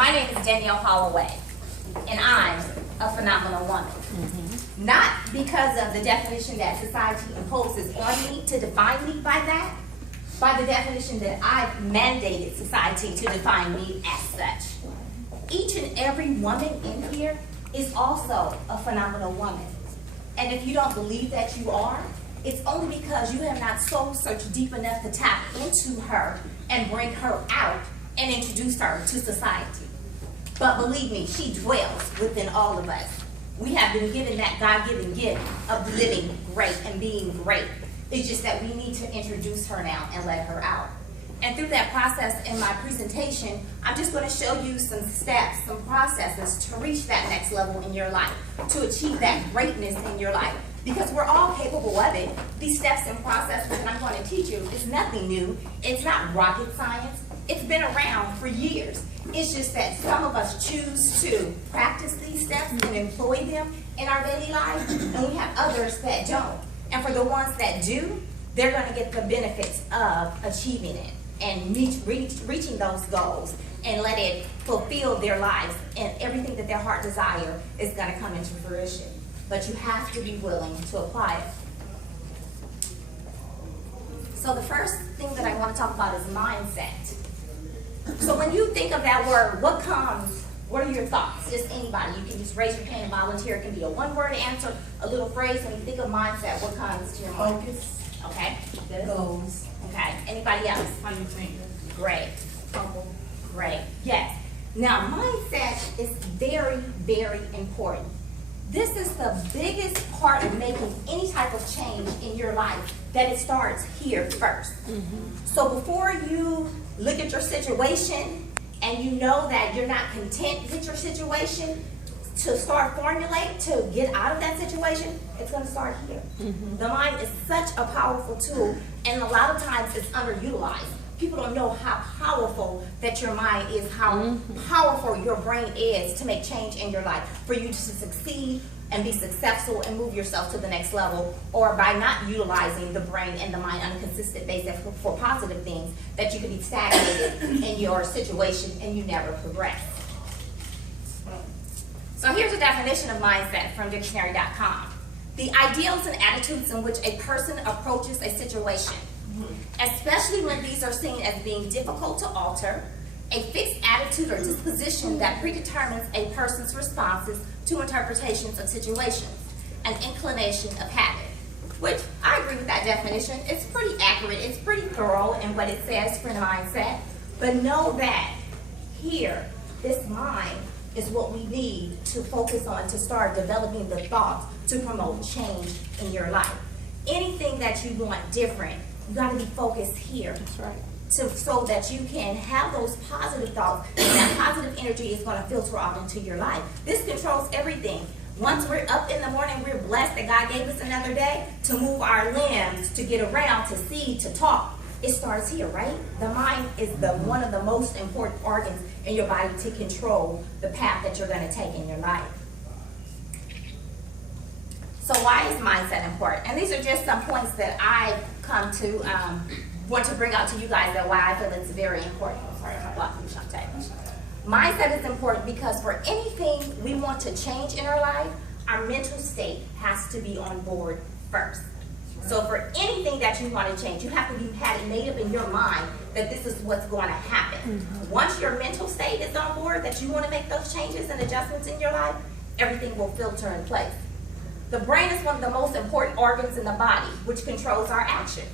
My name is Danielle Holloway, and I'm a phenomenal woman. Not because of the definition that society imposes on me to define me by that, by the definition that I've mandated society to define me as such. Each and every woman in here is also a phenomenal woman. And if you don't believe that you are, it's only because you have not soul searched deep enough to tap into her and bring her out and introduce her to society. But believe me, she dwells within all of us. We have been given that God-given gift of living great and being great. It's just that we need to introduce her now and let her out. And through that process in my presentation, I'm just going to show you some steps, some processes to reach that next level in your life, to achieve that greatness in your life. Because we're all capable of it. These steps and processes that I'm going to teach you is nothing new. It's not rocket science. It's been around for years. It's just that some of us choose to practice these steps and employ them in our daily life, and we have others that don't. And for the ones that do, they're going to get the benefits of achieving it and reaching those goals and let it fulfill their lives, and everything that their heart desire is going to come into fruition. But you have to be willing to apply it. So the first thing that I want to talk about is mindset. So when you think of that word, what are your thoughts? Just anybody. You can just raise your hand and volunteer. It can be a one-word answer, a little phrase. When you think of mindset, what comes to your mind? Focus. Okay. Good. Goals. Okay. Anybody else? How you think? Great. Humble. Great. Yes. Now, mindset is very, very important. This is the biggest part of making any type of change in your life, that it starts here first. So before you look at your situation and you know that you're not content with your situation, to start formulate to get out of that situation, it's going to start here. The mind is such a powerful tool, and a lot of times it's underutilized. People don't know how powerful that your mind is, how powerful your brain is to make change in your life, for you to succeed and be successful and move yourself to the next level, or by not utilizing the brain and the mind on a consistent basis for positive things, that you could be stagnated in your situation and you never progress. So here's a definition of mindset from dictionary.com. The ideals and attitudes in which a person approaches a situation, especially when these are seen as being difficult to alter, a fixed attitude or disposition that predetermines a person's responses to interpretations of situations, an inclination of habit. Which, I agree with that definition. It's pretty accurate. It's pretty thorough in what it says for the mindset. But know that here, this mind is what we need to focus on to start developing the thoughts to promote change in your life. Anything that you want different, you got to be focused here. That's right. So that you can have those positive thoughts, and that positive energy is going to filter out into your life. This controls everything. Once we're up in the morning, we're blessed that God gave us another day to move our limbs, to get around, to see, to talk. It starts here, right? The mind is one of the most important organs in your body to control the path that you're going to take in your life. So why is mindset important? And these are just some points that I've come to want to bring out to you guys, that why I feel it's very important. Sorry, I'm blocking Shantae. Mindset is important because for anything we want to change in our life, our mental state has to be on board first. So for anything that you want to change, you have to have it made up in your mind that this is what's going to happen. Once your mental state is on board, that you want to make those changes and adjustments in your life, everything will filter in place. The brain is one of the most important organs in the body, which controls our actions.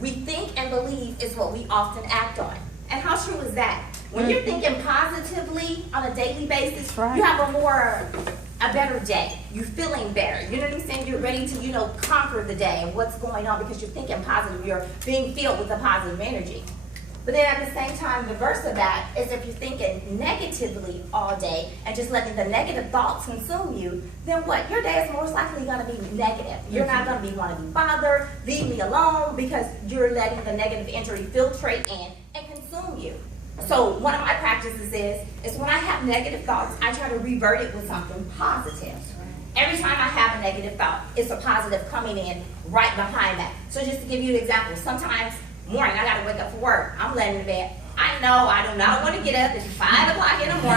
We think and believe is what we often act on. And how true is that? When you're thinking positively on a daily basis, you have a better day. You're feeling better. You know what I'm saying? You're ready to, conquer the day and what's going on because you're thinking positive. You're being filled with a positive energy. But then at the same time, the reverse of that is if you're thinking negatively all day and just letting the negative thoughts consume you, then what? Your day is most likely going to be negative. You're not going to want to be bothered, leave me alone, because you're letting the negative energy filtrate in and consume you. So one of my practices is when I have negative thoughts, I try to revert it with something positive. Every time I have a negative thought, it's a positive coming in right behind that. So just to give you an example, sometimes morning, I gotta wake up for work. I'm laying in bed. I know I do not want to get up. It's 5 o'clock in the morning.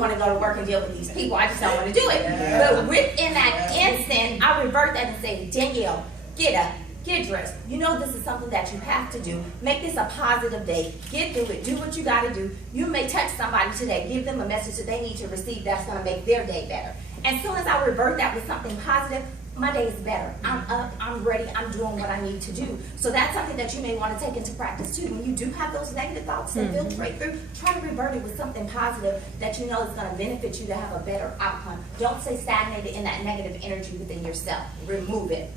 want to go to work and deal with these people. I just don't want to do it. But within that instant, I revert that and say, Danielle, get up. Get dressed. You know this is something that you have to do. Make this a positive day. Get through it. Do what you got to do. You may touch somebody today. Give them a message that they need to receive that's going to make their day better. As soon as I revert that with something positive, my day is better. I'm up. I'm ready. I'm doing what I need to do. So that's something that you may want to take into practice too. When you do have those negative thoughts that filtrate through, try to revert it with something positive that you know is going to benefit you to have a better outcome. Don't stay stagnated in that negative energy within yourself. Remove it.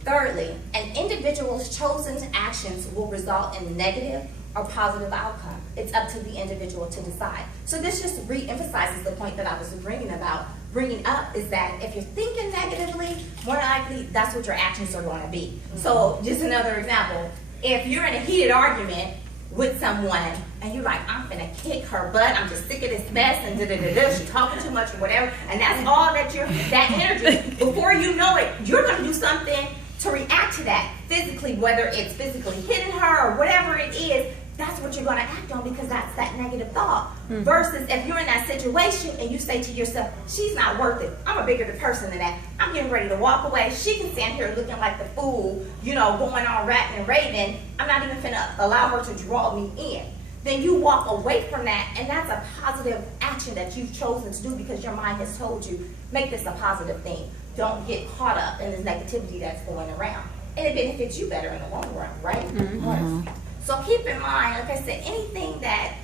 Thirdly, an individual's chosen actions will result in negative or positive outcome. It's up to the individual to decide. So this just re-emphasizes the point that I was bringing up is that if you're thinking negatively, more likely that's what your actions are going to be. So just another example, if you're in a heated argument with someone and you're like, I'm gonna kick her butt, I'm just sick of this mess and she's talking too much or whatever, and that's all that that energy, before you know it, you're gonna do something to react to that physically, whether it's physically hitting her or whatever it is. That's what you're going to act on because that's that negative thought. Versus if you're in that situation and you say to yourself, she's not worth it. I'm a bigger person than that. I'm getting ready to walk away. She can stand here looking like the fool, going on ranting and raving. I'm not even finna allow her to draw me in. Then you walk away from that, and that's a positive action that you've chosen to do because your mind has told you, make this a positive thing. Don't get caught up in this negativity that's going around. And it benefits you better in the long run, right? So keep in mind, like I said, anything that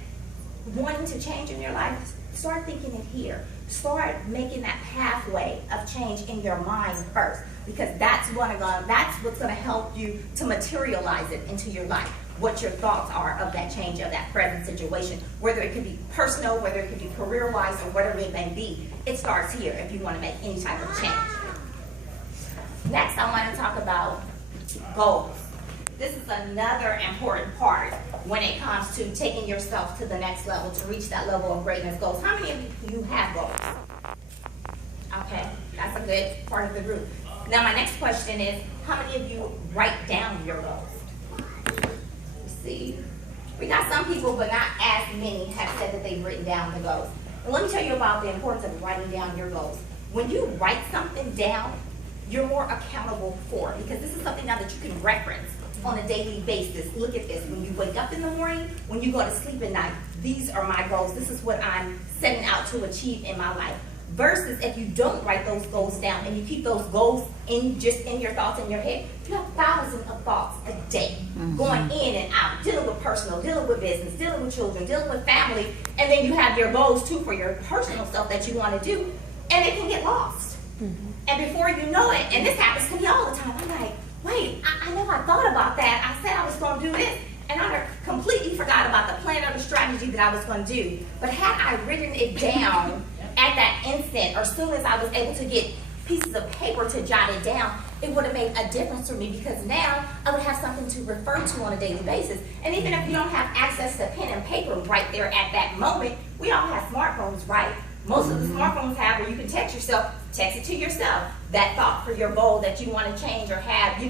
wanting to change in your life, start thinking it here. Start making that pathway of change in your mind first, because that's what's going to help you to materialize it into your life. What your thoughts are of that change, of that present situation, whether it could be personal, whether it could be career-wise, or whatever it may be. It starts here if you want to make any type of change. Next, I want to talk about goals. This is another important part when it comes to taking yourself to the next level, to reach that level of greatness. Goals. How many of you have goals? Okay, that's a good part of the group. Now, my next question is, how many of you write down your goals? See, we got some people, but not as many have said that they've written down the goals. And let me tell you about the importance of writing down your goals. When you write something down, you're more accountable for it, because this is something now that you can reference on a daily basis. Look at this. When you wake up in the morning, when you go to sleep at night, these are my goals. This is what I'm setting out to achieve in my life. Versus if you don't write those goals down and you keep those goals in your thoughts in your head, you have thousands of thoughts a day going in and out, dealing with personal, dealing with business, dealing with children, dealing with family, and then you have your goals too for your personal stuff that you want to do, and it can get lost. And before you know it, and this happens to me all the time, I'm like, wait, I know I thought about that. I said I was going to do this, and I completely forgot about the plan or the strategy that I was going to do. But had I written it down at that instant, or as soon as I was able to get pieces of paper to jot it down, it would have made a difference for me, because now I would have something to refer to on a daily basis. And even if you don't have access to pen and paper right there at that moment, we all have smartphones, right? Most of the smartphones have where you can text it to yourself, that thought for your goal that you want to change or have,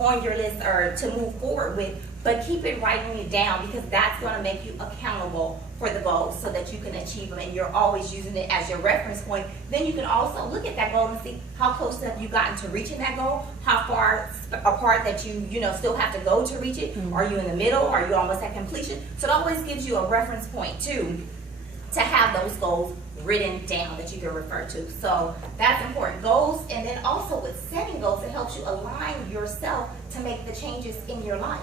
on your list or to move forward with. But keep it writing it down, because that's going to make you accountable for the goals so that you can achieve them, and you're always using it as your reference point. Then you can also look at that goal and see how close have you gotten to reaching that goal, how far apart that you still have to go to reach it. Are you in the middle? Are you almost at completion? So it always gives you a reference point too, to have those goals written down that you can refer to. So that's important. Goals, and then also with setting goals, it helps you align yourself to make the changes in your life.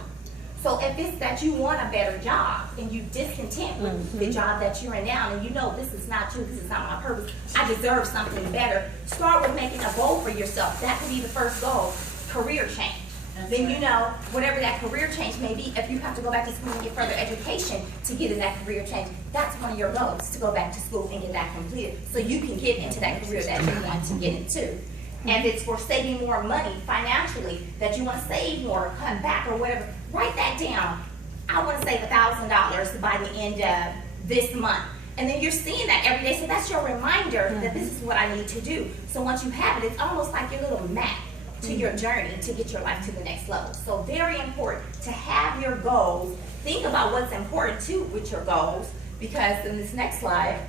So if it's that you want a better job and you're discontent with the job that you're in now, and this is not you, this is not my purpose, I deserve something better, start with making a goal for yourself. That could be the first goal, career change. Then whatever that career change may be, if you have to go back to school and get further education to get in that career change, that's one of your goals, to go back to school and get that completed so you can get into that career that you want to get into. And if it's for saving more money financially, that you want to save more, cut back or whatever, write that down. I want to save $1,000 by the end of this month. And then you're seeing that every day, so that's your reminder that this is what I need to do. So once you have it, it's almost like your little map to your journey to get your life to the next level. So very important to have your goals. Think about what's important too with your goals. because in this next slide,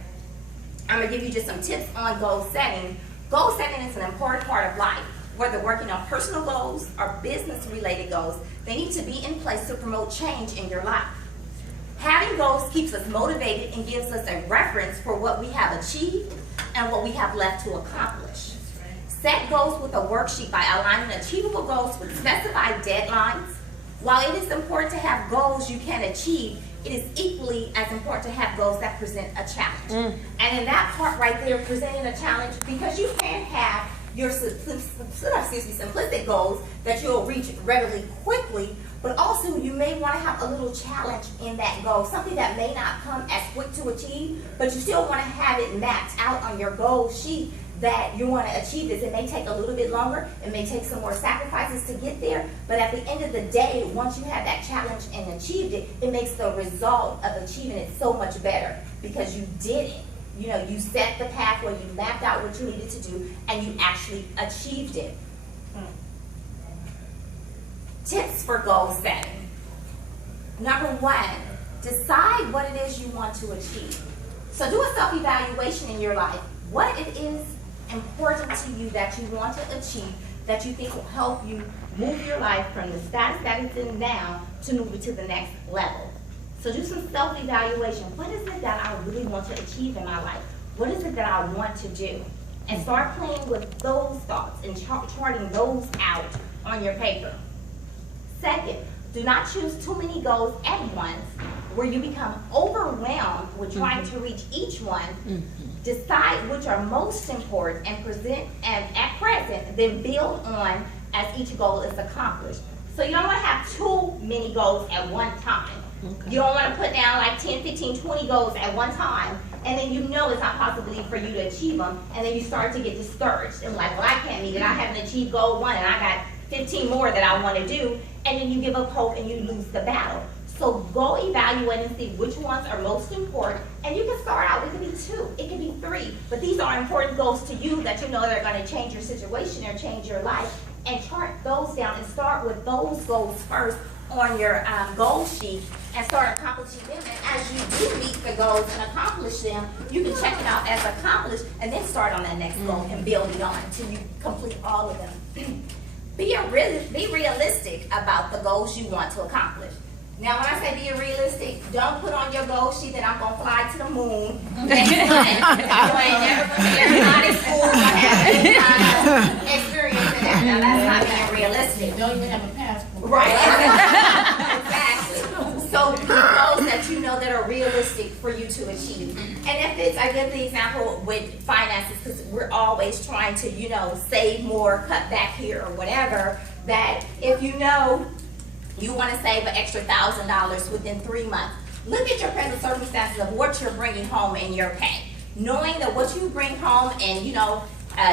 I'm going to give you just some tips on goal setting. Goal setting is an important part of life. Whether working on personal goals or business-related goals, they need to be in place to promote change in your life. Having goals keeps us motivated and gives us a reference for what we have achieved and what we have left to accomplish. Set goals with a worksheet by aligning achievable goals with specified deadlines. While it is important to have goals you can achieve, it is equally as important to have goals that present a challenge. And in that part right there, presenting a challenge, because you can have your simplistic goals that you'll reach relatively quickly, but also you may want to have a little challenge in that goal, something that may not come as quick to achieve, but you still want to have it mapped out on your goal sheet that you want to achieve this. It may take a little bit longer, it may take some more sacrifices to get there, but at the end of the day, once you have that challenge and achieved it, it makes the result of achieving it so much better because you did it. You know, you set the pathway, you mapped out what you needed to do, and you actually achieved it. Tips for goal setting. Number one, decide what it is you want to achieve. So do a self-evaluation in your life. What it is important to you that you want to achieve, that you think will help you move your life from the status that it's in now to move it to the next level. So do some self-evaluation. What is it that I really want to achieve in my life? What is it that I want to do? And start playing with those thoughts and charting those out on your paper. Second, do not choose too many goals at once where you become overwhelmed with trying to reach each one. Decide which are most important and present and at present, then build on as each goal is accomplished. So you don't want to have too many goals at one time. You don't want to put down like 10, 15, 20 goals at one time, and then you know it's not possible for you to achieve them, and then you start to get discouraged and like, well, I can't meet it. I haven't achieved goal one, and I got 15 more that I want to do, and then you give up hope and you lose the battle. So go evaluate and see which ones are most important, and you can start out, it could be 2, it could be 3, but these are important goals to you that you know they're going to change your situation or change your life, and chart those down and start with those goals first on your goal sheet and start accomplishing them. And as you do meet the goals and accomplish them, you can check it out as accomplished and then start on that next goal and build it on until you complete all of them. Be realistic about the goals you want to accomplish. Now, when I say be realistic, don't put on your goal sheet that I'm going to fly to the moon next month. You ain't never been to everybody's school or have any kind of experience in that. Now, that's not being realistic. Don't even have a passport. Right. Exactly. So pick goals that you know that are realistic for you to achieve. And if it's, I give the example with finances, because we're always trying to, you know, save more, cut back here or whatever, that if you know you want to save an extra $1,000 within 3 months, look at your present circumstances of what you're bringing home in your pay. Knowing that what you bring home and, you know,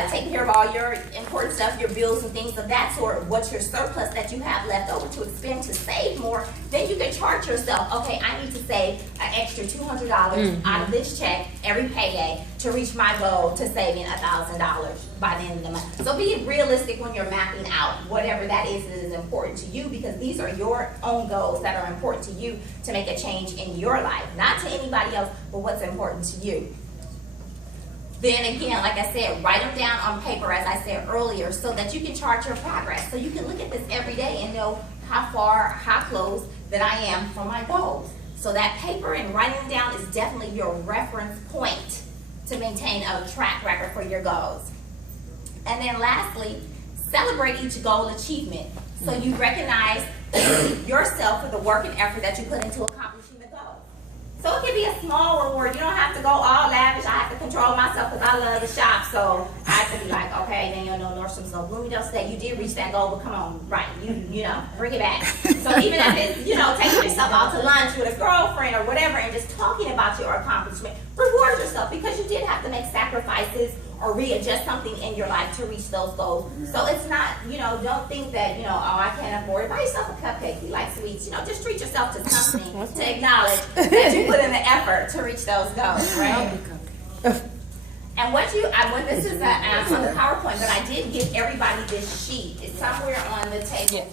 taking care of all your important stuff, your bills and things of that sort, what's your surplus that you have left over to expend to save more, then you can chart yourself, okay, I need to save an extra $200 out of this check every payday to reach my goal to saving $1,000 by the end of the month. So be realistic when you're mapping out whatever that is important to you, because these are your own goals that are important to you to make a change in your life, not to anybody else, but what's important to you. Then again, like I said, write them down on paper, as I said earlier, so that you can chart your progress. So you can look at this every day and know how far, how close that I am from my goals. So that paper and writing them down is definitely your reference point to maintain a track record for your goals. And then lastly, celebrate each goal achievement. So you recognize yourself for the work and effort that you put into accomplishing the goal. So it can be a small reward. You don't have to go all lavish. I have to control myself because I love to shop. So I have to be like, okay, then you'll know Nordstrom's, no Bloomingdale's today. You did reach that goal, but come on, right? You know, bring it back. So even if it's, you know, taking yourself out to lunch with a girlfriend or whatever, and just talking about your accomplishment, reward yourself because you did have to make sacrifices or readjust something in your life to reach those goals. So it's not, you know, don't think that, you know, oh, I can't afford it. Buy yourself a cupcake. You like sweets. You know, just treat yourself to something to acknowledge that you put in the effort to reach those goals, right? And what this is on the PowerPoint, but I did give everybody this sheet. It's somewhere on the table.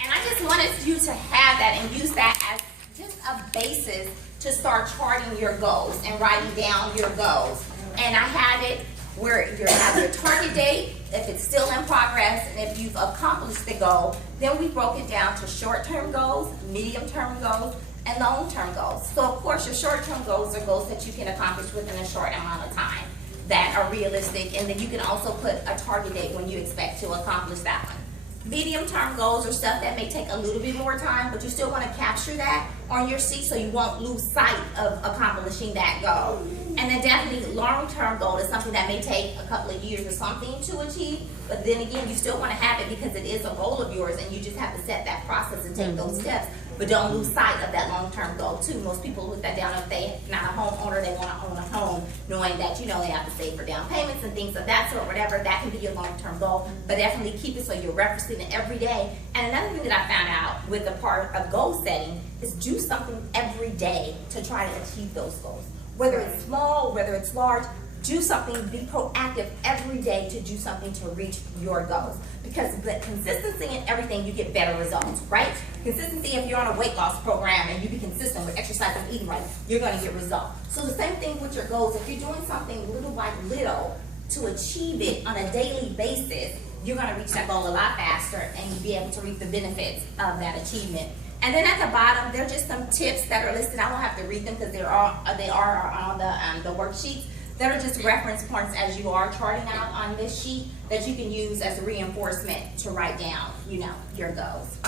And I just wanted you to have that and use that as just a basis to start charting your goals and writing down your goals. And I had it where you have your target date, if it's still in progress, and if you've accomplished the goal. Then we broke it down to short-term goals, medium-term goals, and long-term goals. So of course your short-term goals are goals that you can accomplish within a short amount of time that are realistic, and then you can also put a target date when you expect to accomplish that one. Medium-term goals are stuff that may take a little bit more time, but you still want to capture that on your sheet so you won't lose sight of accomplishing that goal. And then definitely long-term goal is something that may take a couple of years or something to achieve, but then again, you still want to have it because it is a goal of yours, and you just have to set that process and take those steps. But don't lose sight of that long-term goal too. Most people look that down if they're not a homeowner, they want to own a home, knowing that, you know, they have to save for down payments and things of that sort, whatever. That can be your long-term goal, but definitely keep it so you're referencing it every day. And another thing that I found out with the part of goal setting is do something every day to try to achieve those goals. Whether it's small, whether it's large, do something, be proactive every day to do something to reach your goals. Because the consistency in everything, you get better results, right? Consistency, if you're on a weight loss program and you be consistent with exercise and eating right, you're gonna get results. So the same thing with your goals. If you're doing something little by little to achieve it on a daily basis, you're gonna reach that goal a lot faster and you'll be able to reap the benefits of that achievement. And then at the bottom, there are just some tips that are listed. I don't have to read them because they are on the worksheets. That are just reference points as you are charting out on this sheet that you can use as a reinforcement to write down, you know, your goals.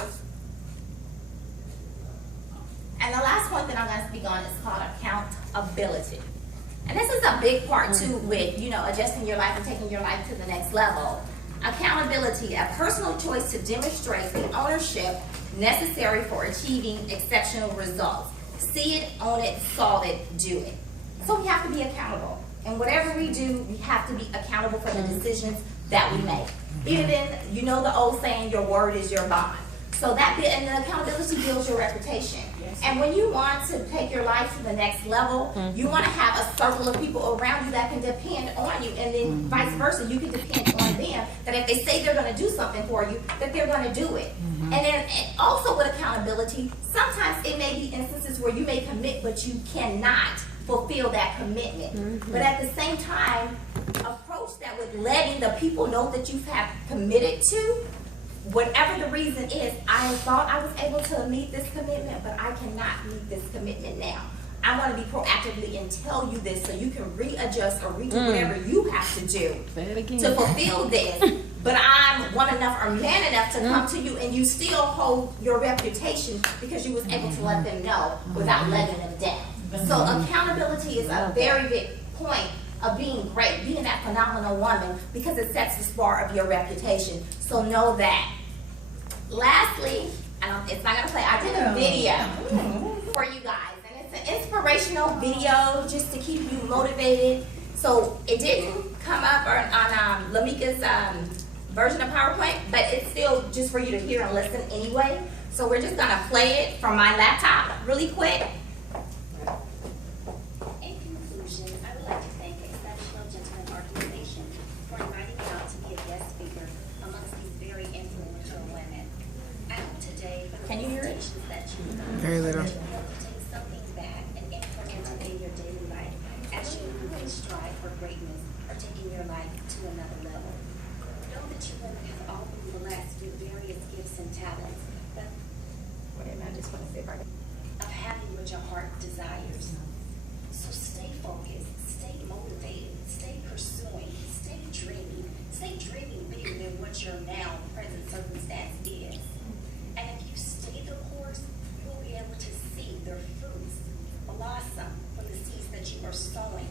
And the last point that I'm going to speak on is called accountability. And this is a big part too with, you know, adjusting your life and taking your life to the next level. Accountability, a personal choice to demonstrate the ownership necessary for achieving exceptional results. See it, own it, solve it, do it. So we have to be accountable. And whatever we do, we have to be accountable for the decisions that we make. Even, you know the old saying, your word is your bond. So that, and the accountability builds your reputation. And when you want to take your life to the next level, you want to have a circle of people around you that can depend on you, and then vice versa, you can depend on them, that if they say they're going to do something for you, that they're going to do it. And then also with accountability, sometimes it may be instances where you may commit, but you cannot fulfill that commitment. But at the same time, approach that with letting the people know that you have committed to, whatever the reason is. I thought I was able to meet this commitment, but I cannot meet this commitment now. I want to be proactively and tell you this so you can readjust or redo whatever you have to do to fulfill this. But I'm woman enough or man enough to come to you, and you still hold your reputation because you was able to let them know without letting them down. So accountability is a very big point of being great, being that phenomenal woman, because it sets the bar of your reputation. So know that. Lastly, it's not gonna play. I did a video for you guys, and it's an inspirational video just to keep you motivated. So it didn't come up on Lamika's version of PowerPoint, but it's still just for you to hear and listen anyway. So we're just gonna play it from my laptop really quick. Can you hear it? Very little. Take something back and implement it in your daily life as you strive for greatness or taking your life to another level. Know that you have all been blessed with various gifts and talents, but of having what your heart desires. So stay focused, stay motivated, stay pursuing, stay dreaming bigger than what your now present circumstance is. And if you stay the course, you will be able to see the fruits blossom from the seeds that you are sowing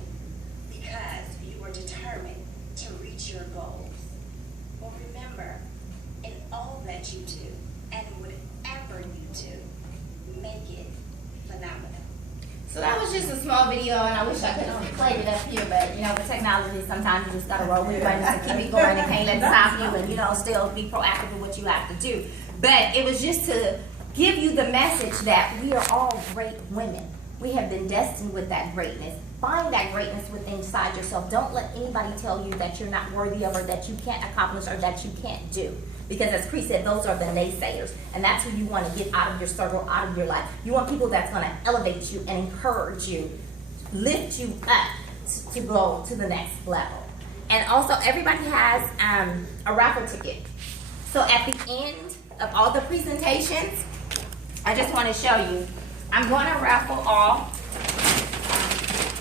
because you are determined to reach your goals. Well, remember, in all that you do and whatever you do, make it phenomenal. So that was just a small video, and I wish I could have played it up here, but you know, with technology, sometimes you just gotta roll with it and keep it going and can't let it stop you, and you know, still be proactive in what you have to do. But it was just to give you the message that we are all great women. We have been destined with that greatness. Find that greatness within inside yourself. Don't let anybody tell you that you're not worthy of, or that you can't accomplish, or that you can't do. Because as Cree said, those are the naysayers. And that's who you want to get out of your circle, out of your life. You want people that's going to elevate you and encourage you, lift you up to go to the next level. And also, everybody has a raffle ticket. So at the end of all the presentations, I just want to show you, I'm going to raffle off